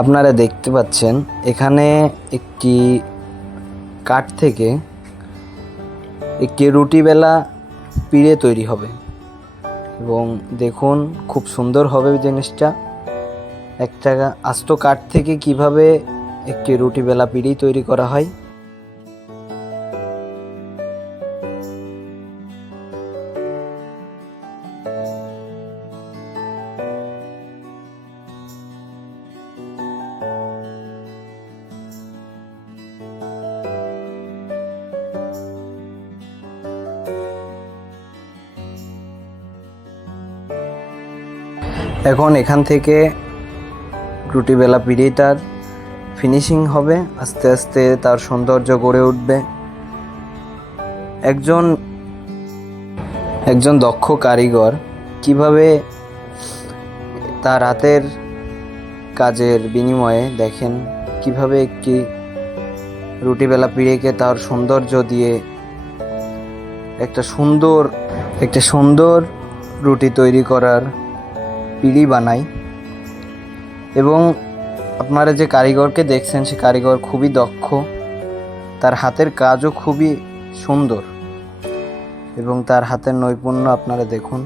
আপনারা দেখতে পাচ্ছেন এখানে একটি কাঠ থেকে একটি রুটি বেলা পিড়ে তৈরি হবে এবং দেখুন খুব সুন্দর হবে জিনিসটা। একটা আস্ত কাঠ থেকে কিভাবে একটি রুটি বেলা পিড়ি তৈরি করা হয়। এখন এখান থেকে রুটি বেলা পিড়িটার ফিনিশিং হবে, আস্তে আস্তে তার সৌন্দর্য গড়ে উঠবে। একজন দক্ষ কারিগর কিভাবে তার হাতের কাজের বিনিময়ে দেখেন কিভাবে একটি রুটি বেলা পিড়েকে তার সৌন্দর্য দিয়ে একটা সুন্দর রুটি তৈরি করার পিড়ি বানাই। এবং আপনারা যে কারিগরকে দেখছেন সে কারিগর খুবই দক্ষ, তার হাতের কাজও খুবই সুন্দর এবং তার হাতের নৈপুণ্য আপনারা দেখুন।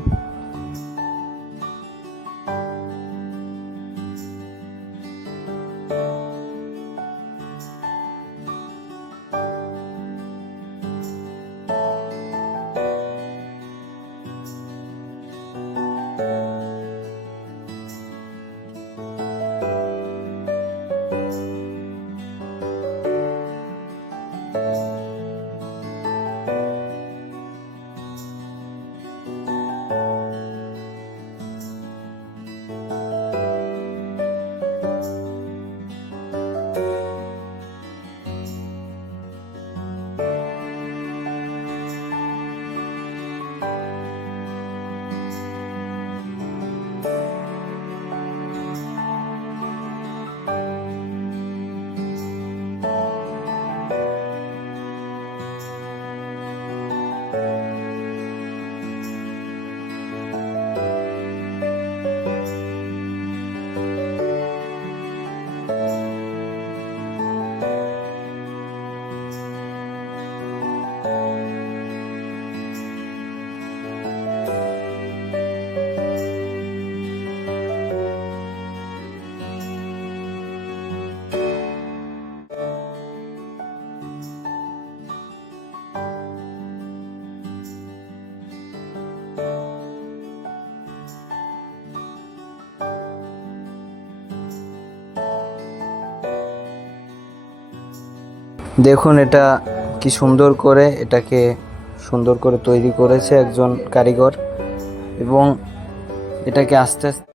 দেখুন এটা কি সুন্দর করে এটাকে সুন্দর করে তৈরি করেছে একজন কারিগর এবং এটাকে আস্তে আস্তে